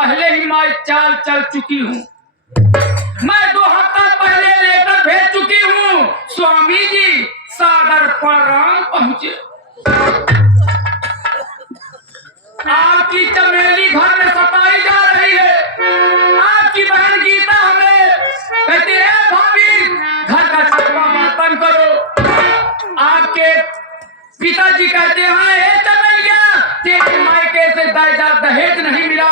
पहले ही मैं चाल चल चुकी हूँ। मैं 2 हफ्ता पहले लेकर भेज चुकी हूँ। स्वामी जी सागर प्रणाम पहुंचे। आपकी चमेली घर में सताई जा रही है। आपकी बहन गीता हमें कहती है भाभी घर का चक्का बर्तन करो। आपके पिताजी कहते हैं ए चमेलिया तेरे मायके से दहेज नहीं मिला,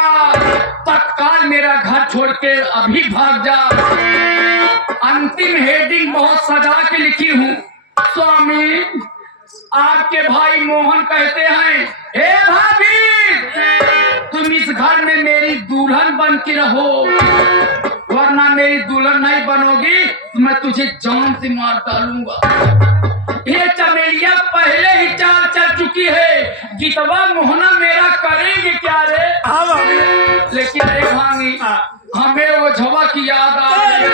तत्काल मेरा घर छोड़ के अभी भाग जा। अंतिम हेडिंग बहुत सजा के लिखी हूँ। स्वामी आपके भाई मोहन कहते हैं हे भाभी तुम इस घर में मेरी दुल्हन बन के रहो, वरना मेरी दुल्हन नहीं बनोगी तो मैं तुझे जान से मार डालूंगा। ये चमेलिया पहले ही चाल चल चुकी है। गीतवा मोहना मेरा करेंगे क्या रे? लेकिन रे भांगी हमें वो झवा की याद आ रही है।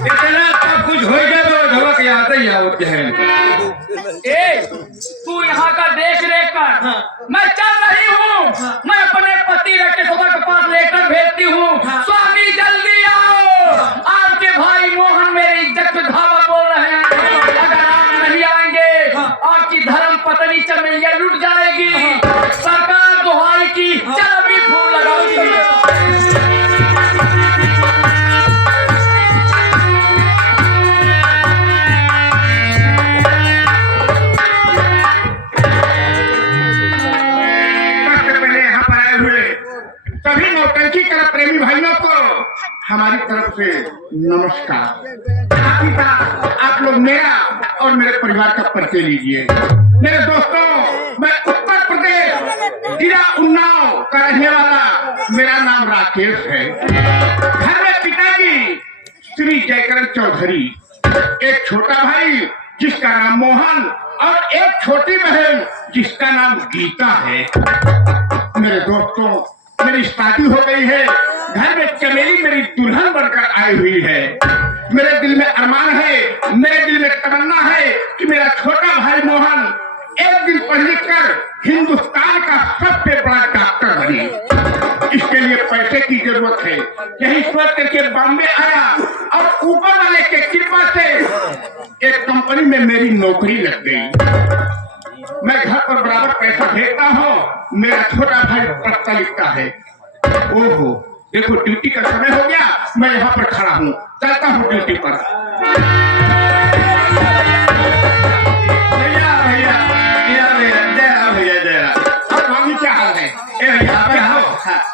इतना सब कुछ हो गया तो झवा की याद ही होती है। ए तू यहाँ का देख रेख कर। मैं चल रही हूँ। मैं अपने पति के सभा के पास लेकर भेजती हूँ। स्वामी जल्दी आओ, आपके भाई मोहन मेरी इज्जत पे धावा बोल रहे हैं। अगर आप नहीं आएंगे आपकी धर्म पत्नी चमेलिया लुट जाएगी। सरकार दुहाई की चल भी फूल लगाओगी। सभी नौटंकी कर प्रेमी भाइयों को हमारी तरफ से नमस्कार। आप लोग मेरा और मेरे परिवार का परिचय लीजिए। मेरे दोस्तों मैं उत्तर प्रदेश जिला उन्नाव का रहने वाला, मेरा नाम राकेश है। घर में पिताजी श्री जयकरण चौधरी, एक छोटा भाई जिसका नाम मोहन और एक छोटी बहन जिसका नाम गीता है। मेरे दोस्तों मेरी शादी हो गई है। घर में चमेली मेरी दुल्हन बनकर आई हुई है। मेरे दिल में अरमान है, मेरे दिल में तमन्ना है कि मेरा छोटा भाई मोहन एक दिन पढ़ लिख कर हिंदुस्तान का सबसे बड़ा डॉक्टर बने। इसके लिए पैसे की जरूरत है। यही सोच करके बॉम्बे आया और ऊपर वाले के कृपा से एक कंपनी में मेरी नौकरी लग गई। मैं घर पर बराबर पैसा भेजता हूँ। मेरा छोटा भाई पढ़ता लिखता है। ओहो देखो ड्यूटी का समय हो गया, मैं यहाँ पर खड़ा हूँ, चलता हूँ ड्यूटी पर। भैया भैया भैया भैया भैया जय अब मामी क्या हाल है? यहाँ पे आओ।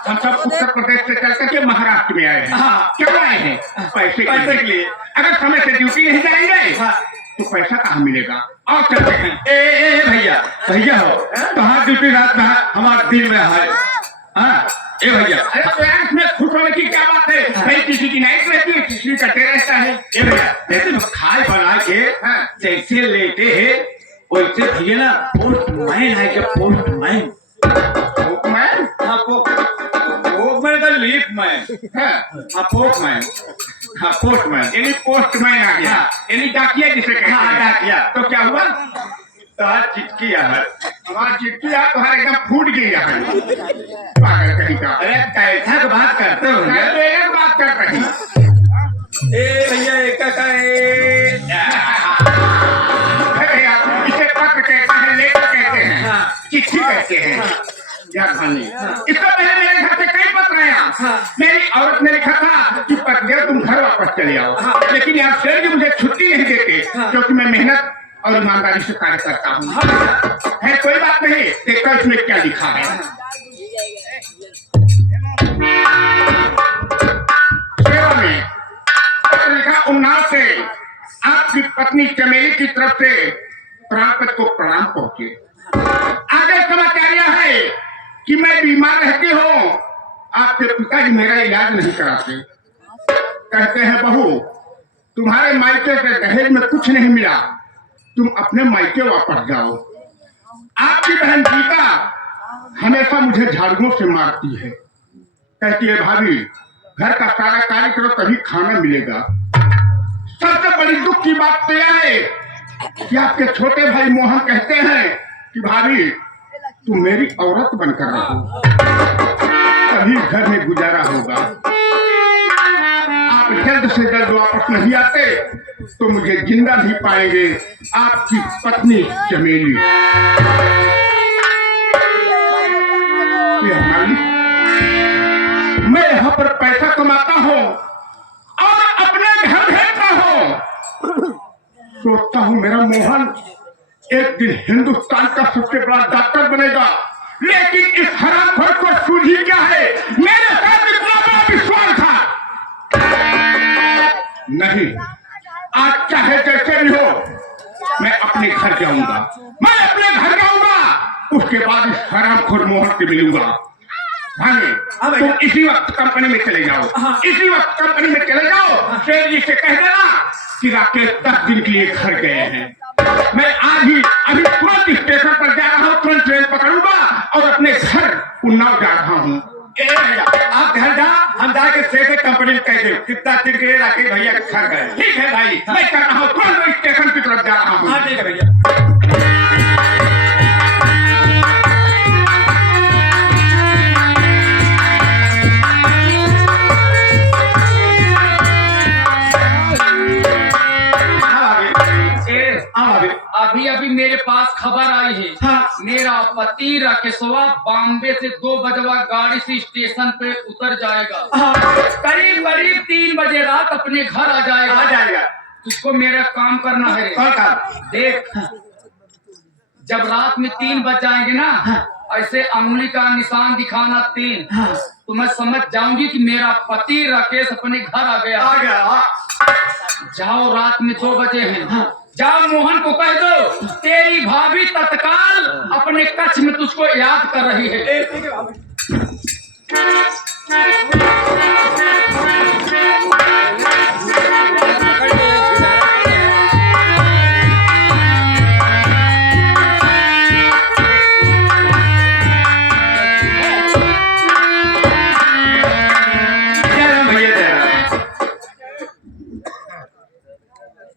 हम सब उत्तर प्रदेश से चल करके महाराष्ट्र में आए हैं। क्यों आए हैं? पैसे के लिए। अगर समय से ड्यूटी नहीं जाएंगे तो पैसा कहाँ मिलेगा? और चलते हैं। ए भैया भैया हो कहाँ ड्यूटी रात में हमारे दिल में है। ए भैया अरे इसमें खुश होने की क्या बात है? भाई किसी की नाइट रहती है, किसी का डे रहता है। ए भैया जैसे तो खाए बना के जैसे लेटे है वैसे भैया ना पोस्टमैन है क्या? पोस्टमैन पोस्टमैन हाँ पोस्टमैन का लीफ मैन हाँ पोस्टमैन हाँ पोस्टमैन यानी पोस्टमैन आ गया यानी डाकिया जिसे कहते हैं। डाकिया तो क्या हुआ? तुम्हारी चिटकी है, हमारी चिटकी है तुम्हारे एकदम फूट गई है। पागल कहीं का। अरे कैसा तो बात करते हो? एक बात कर रही ए भैया एक का इसे पत्र कहते हैं, लेटर कहते हैं, चिट्ठी कहते हैं। इसको पहले मेरे घर से कई पत्र आया। मेरी औरत ने लिखा था कि पत्र तुम घर वापस चले आओ, लेकिन यहाँ शेर जी मुझे छुट्टी नहीं देते क्योंकि मैं मेहनत और ईमानदारी से कार्य करता हूँ। है कोई बात नहीं, देखो इसमें क्या लिखा है। सेवा में पत्र लिखा उन्नाव से आपकी पत्नी चमेली की तरफ से प्रापत को प्रणाम पहुंचे। आगे समाचार यह है कि मैं बीमार रहती हूँ, आपके पिताजी मेरा इलाज नहीं कराते। कहते हैं बहू तुम्हारे मायके से दहेज में कुछ नहीं मिला, तुम अपने मायके वापस जाओ। आपकी बहन गीता हमेशा मुझे झाड़ुओं से मारती है। कहती है भाभी घर का सारा कार्य करो तभी खाना मिलेगा। सबसे बड़ी दुख की बात तो यह है कि आपके छोटे भाई मोहन कहते हैं कि भाभी तुम मेरी औरत बनकर रहो। घर में गुजारा होगा। आप जल्द से जल्द वापस नहीं आते तो मुझे जिंदा नहीं पाएंगे आपकी पत्नी चमेली। मैं यहाँ पर पैसा कमाता हूँ और अपने घर भेजता हूँ। सोचता हूँ मेरा मोहन एक दिन हिंदुस्तान का सबसे बड़ा डॉक्टर बनेगा, लेकिन इस हरामखोर को सूझी क्या है? मेरे साथ इतना बड़ा विश्वास था। नहीं, आज चाहे जैसे भी हो मैं अपने घर जाऊंगा, मैं अपने घर जाऊंगा, उसके बाद इस हरामखोर मोहन से मिलूंगा। भागे, तुम इसी वक्त कंपनी में चले जाओ, इसी वक्त कंपनी में चले जाओ। शेर जी से कह देना कि राकेश 10 दिन के लिए घर गए हैं। मैं आज ही अभी तुरंत स्टेशन पर जा रहा हूँ, तुरंत ट्रेन पकड़ूंगा और अपने घर उन्नाव जा रहा हूँ। आप घर जा, हम जाके शेर कंपनी में कह दे कितना दिन के लिए राकेश भैया घर गए। ठीक है भाई, मैं कर रहा हूँ, तुरंत स्टेशन की तरफ जा रहा हूँ। ठीक है भैया। अभी अभी मेरे पास खबर आई है। हाँ। मेरा पति राकेशवा बॉम्बे से 2 बजवा गाड़ी से स्टेशन पे उतर जाएगा। हाँ। करीब करीब 3 बजे रात अपने घर आ जाएगा। तुझको मेरा काम करना है। देख, जब रात में 3 बज जाएंगे ना, ऐसे अंगुली का निशान दिखाना 3, तो मैं समझ जाऊंगी कि मेरा पति राकेश अपने घर आ गया। जाओ, रात में 2 बजे हैं। जाओ, मोहन को कह दो तेरी भाभी तत्काल अपने कक्ष में तुझको याद कर रही है।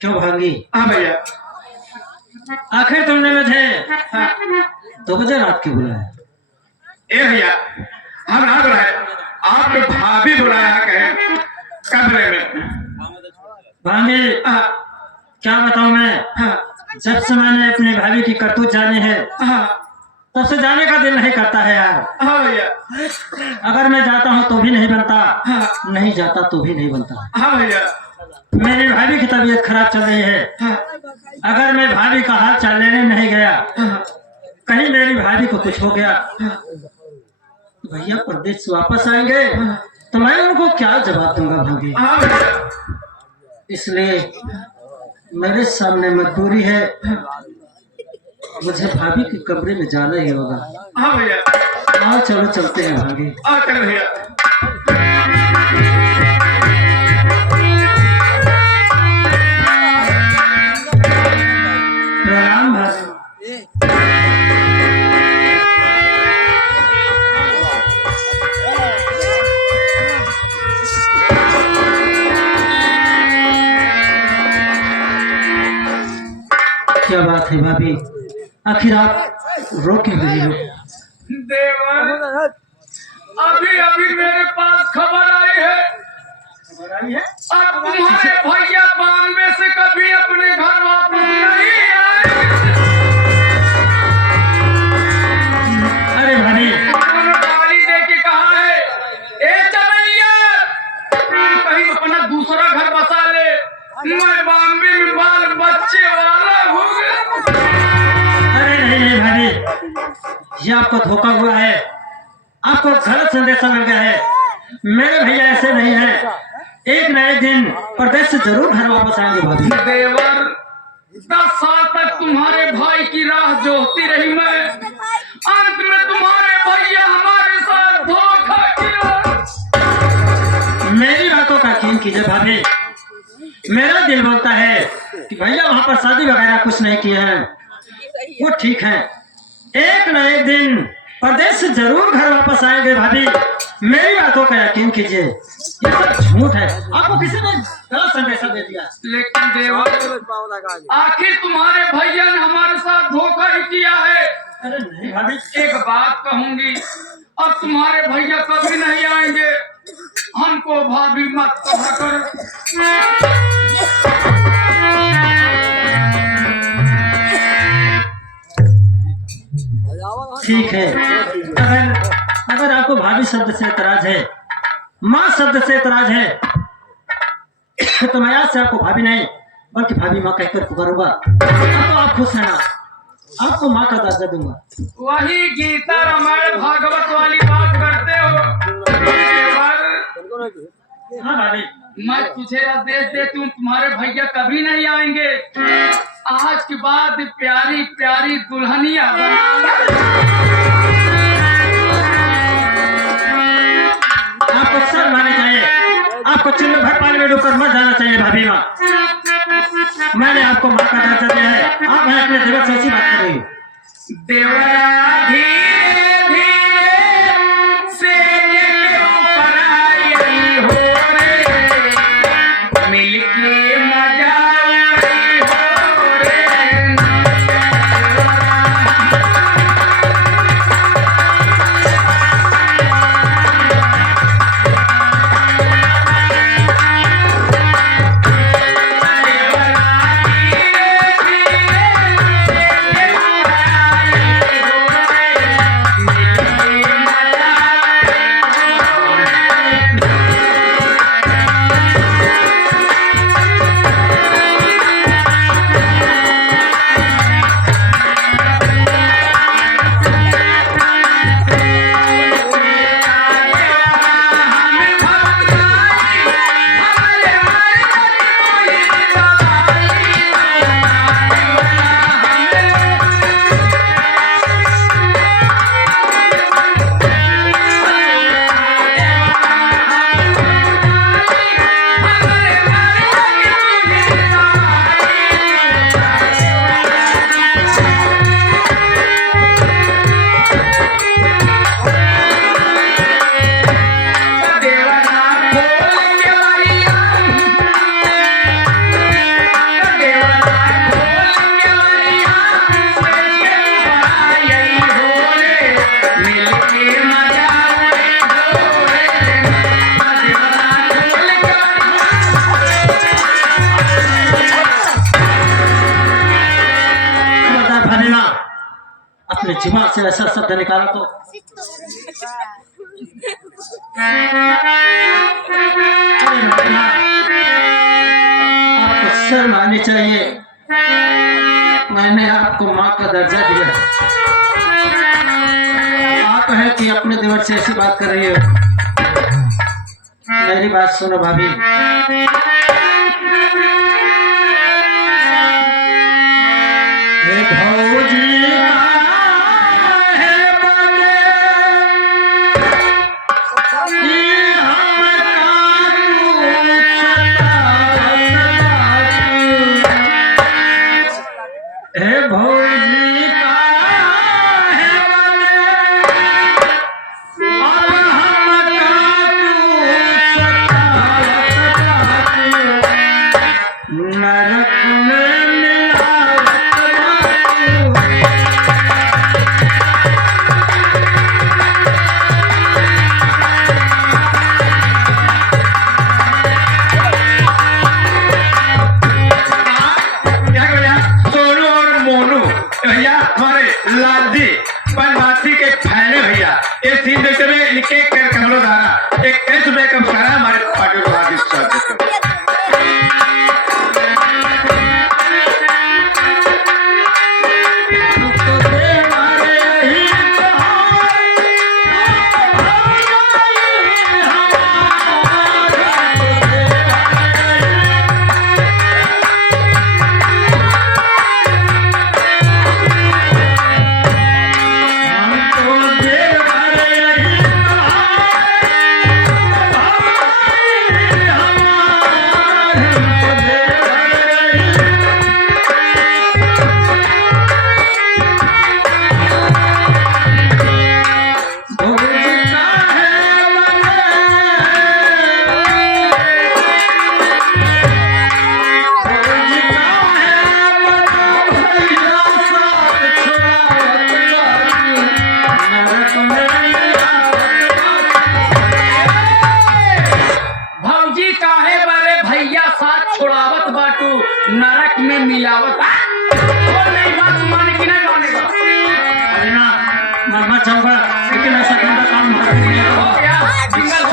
क्यों भांगी? हाँ भैया। आखिर तुमने मुझे 2 बजे रात क्यों बुलाया? ए भैया, हम ना बुलाए, आपने भाभी बुलाया कहे कमरे में। भांगी, क्या बताऊं मैं? जब से मैंने अपनी भाभी की करतूत जानी है, तब से जाने का दिल नहीं करता है यार। हाँ भैया। अगर मैं जाता हूँ तो भी नहीं बनता, नहीं जाता तो भी नहीं बनता। हाँ भैया। मेरी भाभी की तबीयत खराब चल रही है। अगर मैं भाभी का हाल चाल लेने नहीं गया, कहीं मेरी भाभी को कुछ हो गया, तो भैया प्रदेश से वापस आएंगे तो मैं उनको क्या जवाब दूंगा भाभी? इसलिए मेरे सामने मजबूरी है, मुझे भाभी के कमरे में जाना ही होगा। हाँ भैया। हाँ चलो चलते हैं भाभी। चलो भैया। प्रणाम भाभी। क्या बात है भाभी, आखिर आप रो क्यों रही हो? देवर, अभी अभी मेरे पास खबर आई है। अब तुम्हारे भैया बॉम्बे से कभी अपने घर वापस नहीं आए। अरे भाभी, उन्होंने गाली दे के कहा है, ए चमैया, कहीं अपना दूसरा घर बसा ले, मैं बॉम्बे में बाल बच्चे वाला हो गया। अरे नहीं नहीं भाभी, ये आपको धोखा हुआ है, आपको गलत संदेशा मिल गया है। मेरे भैया ऐसे नहीं है, एक न एक दिन प्रदेश से जरूर घर वापस आएंगे भाभी। देवर, 10 साल तक तुम्हारे भाई की राह जोहती रही मैं, अंत में तुम्हारे भैया हमारे साथ धोखा किया। मेरी बातों का यकीन कीजिए भाभी, मेरा दिल बोलता है कि भैया वहाँ पर शादी वगैरह कुछ नहीं किए हैं, वो ठीक है, एक न एक दिन प्रदेश से जरूर घर वापस आएंगे भाभी। मेरी बातों का यकीन कीजिए, ये सब झूठ है, आपको किसी ने गलत संदेशा दे दिया। लेकिन देवर, आखिर तुम्हारे भैया ने हमारे साथ धोखा ही किया है। अरे नहीं भाभी, एक बात कहूंगी, अब तुम्हारे भैया कभी नहीं आएंगे, हमको भाभी मत कहा कर। ठीक है, अगर आपको भाभी शब्द से एतराज है, माँ शब्द से एतराज है, तो मैं आज से आपको भाभी नहीं बल्कि भाभी माँ कहकर पुकारूंगा। अब तो आप खुश हैं ना, आपको माँ का दर्जा दूंगा। वही गीता रामायण भागवत वाली बात करते हो। हाँ भाभी, मैं तुझे आदेश देती हूँ, तुम्हारे भैया कभी नहीं आएंगे। आज के बाद प्यारी प्यारी दुल्हनिया बना। आपको शर्म आनी चाहिए, आपको चिल्लो भर पानी में डूबकर मत जाना चाहिए भाभी माँ। मैंने आपको माँ का दर्जा दिया है, आप हैं अपने देवर से ऐसी बात कर रही हो। देवरा धीरे धीरे से के ऊपर आई हो रे, मिलके मजा आई हो रे। अपने दिमाग से ऐसा शब्द निकाला तो आपको शर्म आनी चाहिए। मैंने आपको माँ का दर्जा दिया, आप है कि अपने देवर से ऐसी बात कर रही हो। मेरी बात सुनो भाभी, भौजी में मिलावट और नहीं बात माने कि नहीं मानेगा? अरे ना मैं मत जाऊंगा, लेकिन ऐसा गंदा काम मत करिए। हो गया जिंगल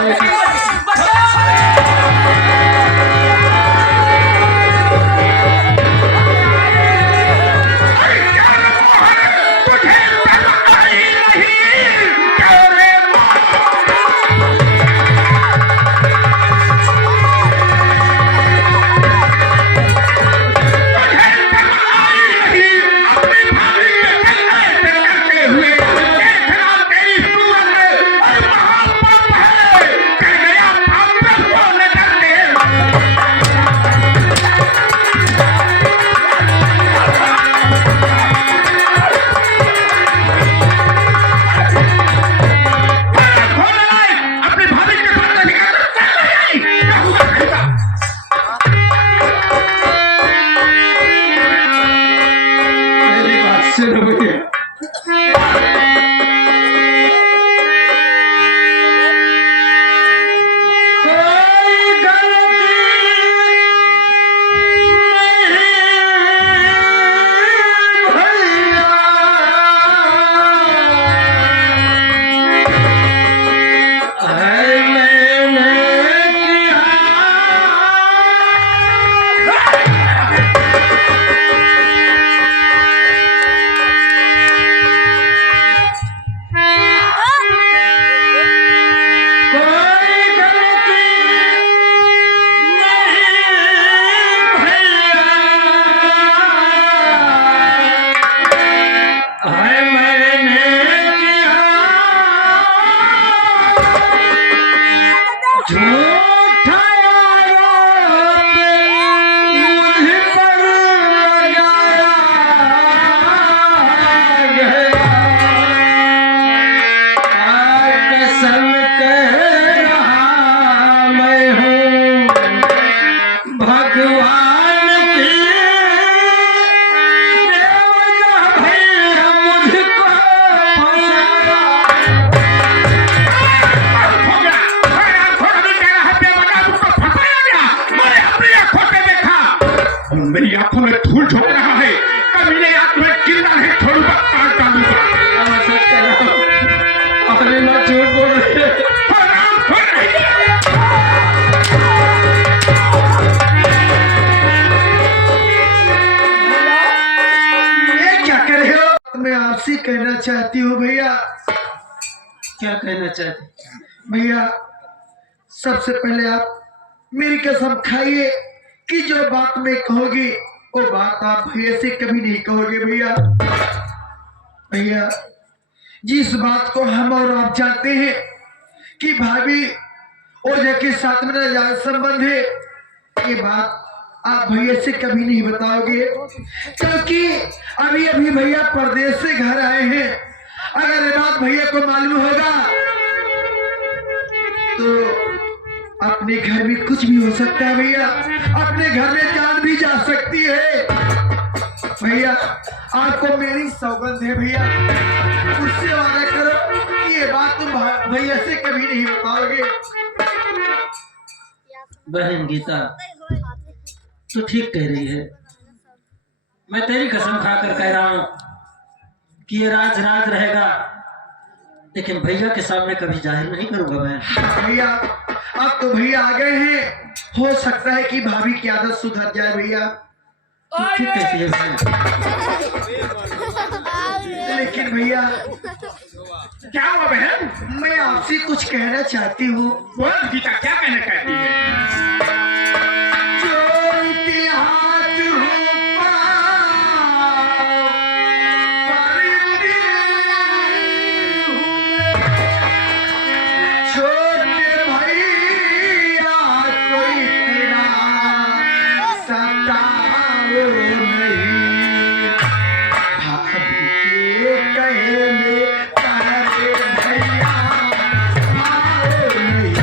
मेरी आंखों में धूल झोंक रहा है। कमीने आंख में जिंदा नहीं छोड़ूंगा, काट डालूंगा। सच कह रहा हूँ, अपने माँ झूठ बोल रही है। ये क्या कर रहे हो? मैं आपसे कहना चाहती हूँ भैया। क्या कहना चाहते? भैया सबसे पहले आप मेरी कसम खाइए कि जो बात मैं कहोगी वो बात आप भैया से कभी नहीं कहोगे भैया। भैया जिस बात को हम और आप जानते हैं कि भाभी ओझा के साथ में नाजायज संबंध है, ये बात आप भैया से कभी नहीं बताओगे, क्योंकि अभी अभी भैया परदेश से घर आए हैं। अगर ये बात भैया को मालूम होगा तो अपने घर में कुछ भी हो सकता है भैया। अपने घर में जान भी जा सकती है भैया। आपको मेरी सौगंध है भैया, उससे वादा करो कि ये बात तुम भैया से कभी नहीं बताओगे। बहन गीता तो ठीक कह रही है। मैं तेरी कसम खाकर कह रहा हूँ कि ये राज राज रहेगा, लेकिन भैया के सामने कभी जाहिर नहीं करूंगा मैं। भैया अब तो भैया आ गए हैं, हो सकता है कि भाभी की आदत सुधर जाए भैया। ठीक कहती है बहन। लेकिन भैया क्या हुआ बहन? मैं आपसे कुछ कहना चाहती हूँ। बोल गीता, क्या कहना चाहती है? जो इतिहास हो छोटे भैया कोई तेरा सताओ नहीं, भाभी के कहने पर भैया आओ नहीं।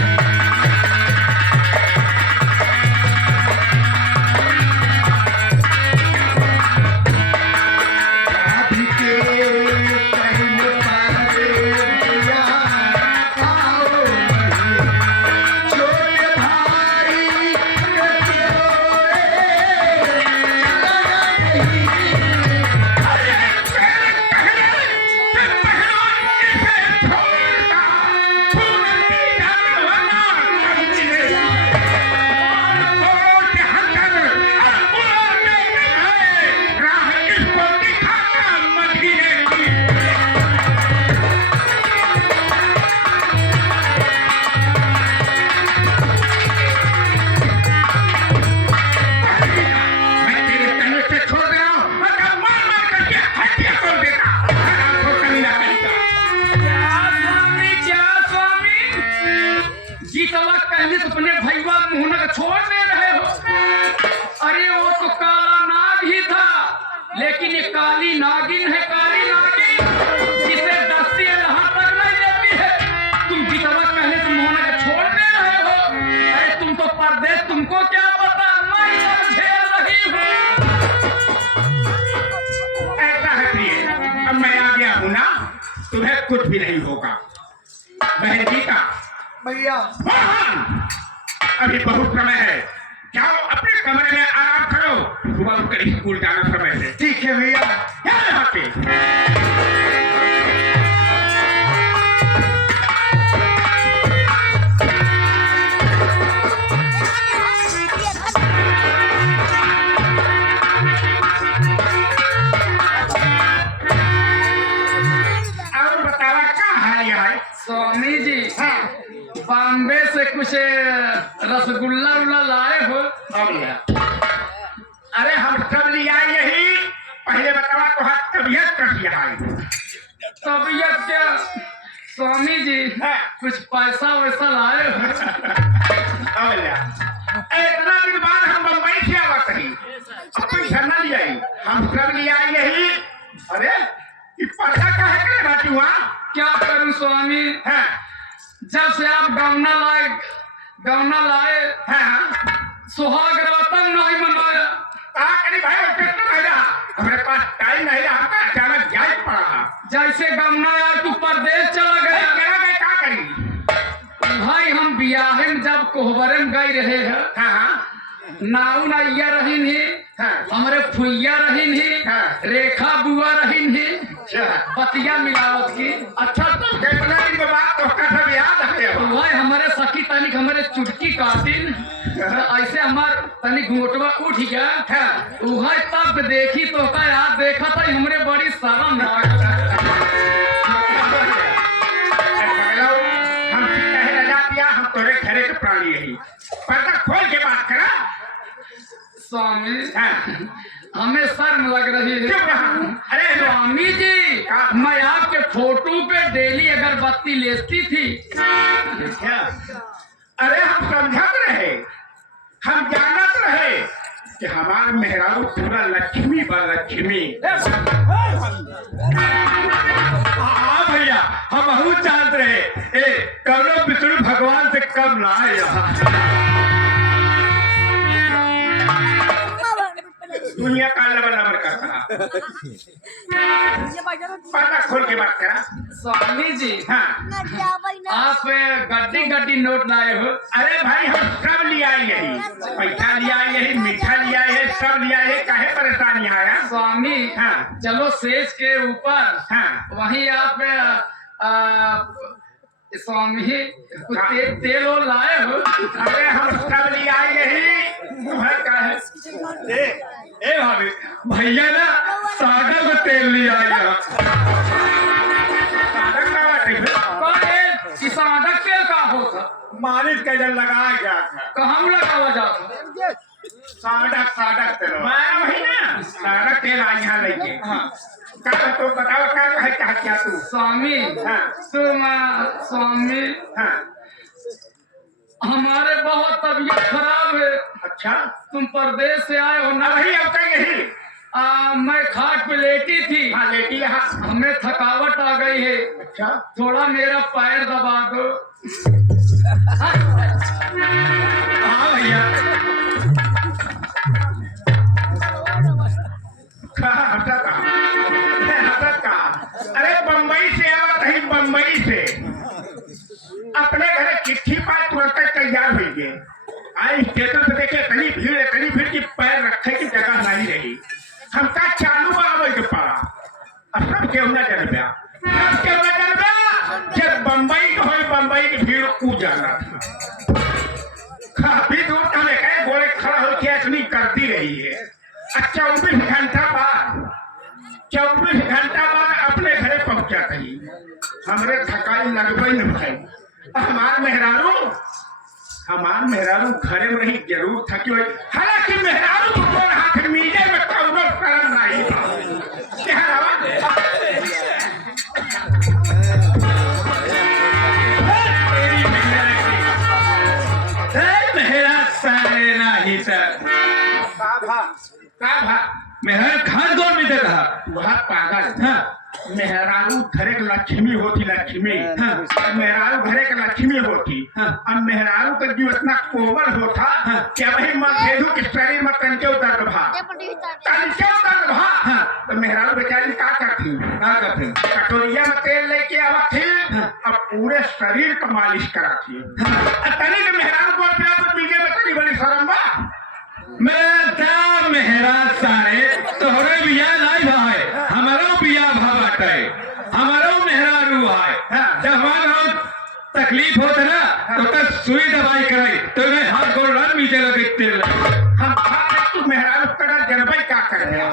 गीतवा कहने तो अपने भैया मुहना का छोड़ दे रहे हो। अरे वो तो काला नाग ही था, लेकिन ये काली नागिन है, काली नागिन जिसे दस्ती यहाँ तक नहीं देती है। तुम गीतवा कहने तो मुहना का छोड़ दे रहे हो। अरे तुम तो परदेश, तुमको क्या पता, मैं सब झेल रही हूँ। ऐसा है प्रिय, अब मैं आ गया हूँ ना, तुम्हें कुछ भी नहीं होगा। बहन गीता, भैया हाँ, अभी बहुत समय है, जाओ अपने कमरे में आराम करो, सुबह उठकर स्कूल जाना समय है। ठीक है भैया। क्या यहाँ पे और बतावा क्या हाल है? स्वामी जी, हाँ, बॉम्बे से कुछ रसगुल्ला उल्ला लाए हो? अरे हम सब लिया यही, पहले बतावा तो हाथ तबियत कर दिया है। तबीयत क्या स्वामी जी, हाँ। कुछ पैसा वैसा लाए हो? इतना दिन बाद हम बम्बई से आवा कहीं, अब कोई झरना लिया हम सब लिया यही। अरे ये पर्दा का है क्या बात हुआ? क्या करूं स्वामी, हाँ, जब से आप गौना लाए हाँ, सुहाग रतन नहीं मनाया। करी भाई और कितना नहीं रहा, हमारे पास टाइम नहीं रहा था, अचानक जाए पड़ा। जैसे गौना यार तू परदेश चला गया। चला गए क्या करी? भाई हम बियाहे में जब कोहबरे में गए रहे हैं, हाँ, नाऊ नैया रहीन ही, हाँ, हमारे फुइया रहीन ही, हाँ। रेखा बुआ रहीन ही, अच्छा, बतिया मिलावत की। अच्छा तो कितना दिन के बाद तो उसका सब याद है। तो भाई हमारे सखी तनिक हमारे चुटकी काटिन, ऐसे हमार तनिक घूंघटवा उठ गया। हाँ। वह तब देखी तो का याद देखा था, हमरे बड़ी शर्म लागत। हम कहे लगा दिया, हम तोरे घरे के प्राणी यही, पर्दा खोल के बात करा। स्वामी हाँ। हमें शर्म लग रही है। चुप रहा। अरे स्वामी जी, मैं आपके फोटो पे डेली अगरबत्ती लेती थी। क्या? अरे हम समझत रहे, हम जानत रहे कि हमार मेहरारू पूरा लक्ष्मी बा, लक्ष्मी। हाँ भैया, हम बहुत जानते रहे, कौनो विष्णु भगवान से कम ना है यहाँ। दुनिया का लबर करता। पर्दा खोल के बात करा। स्वामी जी, हाँ, आप गड्डी गड्डी नोट लाए हो। अरे भाई हम सब लिया यही, पैसा लिया यही, मीठा लिया है, सब लिया है, काहे परेशानी आया? स्वामी हाँ। चलो सेज के ऊपर, हाँ। वहीं आप स्वामी कुछ तेल और लाए हो। अरे हम सब लिया यही, तुम्हें क्या है? ए भाभी, भैया ना सागर को तेल लिया यहाँ। साधक का बात है। साधक तेल का होता, मालिश का जल लगाया गया था। कहाँ लगावा जाता? साधक तेल, मैं वही ना साधक तेल आई यहाँ लेके। हाँ, तो बताओ क्या तू? स्वामी हाँ। तुम स्वामी, हाँ, हमारे बहुत तबीयत खराब है। अच्छा, तुम परदेश से आए हो ना? वही अब तक यही। मैं खाट पे लेटी थी। हाँ, लेटी यहाँ। हमें थकावट आ गई है, अच्छा, थोड़ा मेरा पैर दबा दो। हाँ भैया, हसत का। अरे बम्बई से आवा कहीं, बम्बई से अपने घरे चिट्ठी पास तुरंत तैयार हुई गए। आई स्टेशन पे देखे कहीं भीड़ की पैर रखे की जगह नहीं रही। हमका चालू आवे के पड़ा, और सब केहू न जन गया, जब बम्बई हो, बम्बई की भीड़ कूद जाना था। काफी दूर हमें कहे गोले खड़ा होकर इतनी करती रही है। 24 घंटा बाद अपने घरे पहुंचा कही, हमरे थकाई लगभग न भाई। हमार मेहरारू घरे में रही जरूर थकी हुई, हालांकि मेहरारू को हाथ मीजे में कौनो करम नहीं था। पैसा का भा मेहर खान कौन भी देता वह पागल हाँ मेहरारू घरे के लक्ष्मी होती लक्ष्मी हाँ। मेहरारू घरे के लक्ष्मी होती हाँ। अब मेहरारू का जीव इतना कोमल होता हाँ। क्या वही मधेधु के शरीर में कंके उतर भा कंके उतर भा हाँ। तो मेहरारू बेचारी का करती कटोरिया में तेल लेके आवा थी हाँ। अब पूरे शरीर का मालिश करा थी तनी के मेहरारू को अपने आप पीछे में तनी बड़ी शर्म बा मैं मेहरा सारे तोहरे बिया नहीं भाई हमारो बिया भाटे हमारो मेहरा रू है जब हमारा तकलीफ होता ना तो तक सुई दवाई कराई तो मैं हाथ गोड़ रन मीचे लगे तेल हम तू मेहरारू करा जनबई का कर गया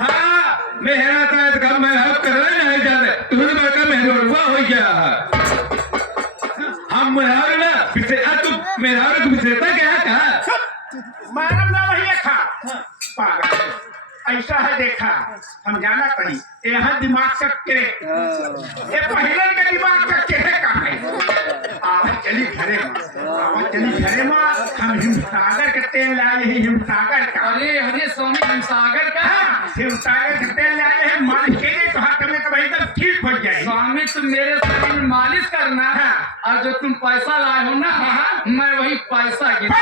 हाँ मेहरा था तो कम मैं हब कर रहे नहीं जाते तुमने बड़का मेहरुआ हो गया है हम मेहरा ना पिछले तू मेहरा पिछलेता क्या कहा मानव ना वही था पागल ऐसा है देखा हम जाना कहीं यहाँ दिमाग सकते ये पहले का दिमाग सकते है कहाँ है आवाज चली घरे में हम हिमसागर के तेल लाए हैं हिमसागर का अरे अरे स्वामी हिमसागर का हिमसागर के तेल लाए हैं मालिश के लिए तो हाथ में तो वही तक ठीक हो जाए स्वामी तुम मेरे शरीर में मालिश करना है और जो तुम पैसा लाए हो ना मैं वही पैसा गिने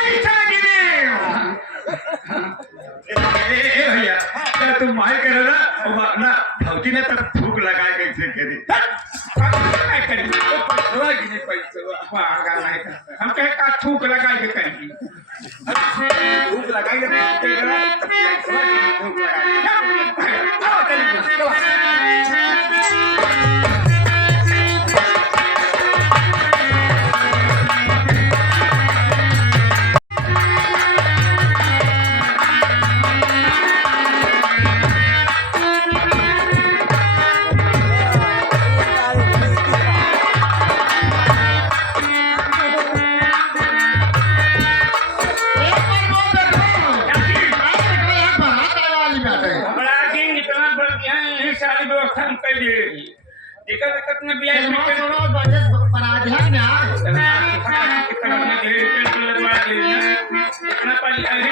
भैया क्या तुम माही करे ना भौजी ने तब थूक लगाए कैसे करी हम कहे का थूक लगाए के करी थूक लगाई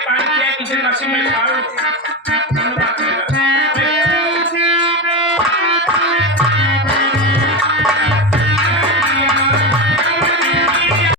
पानी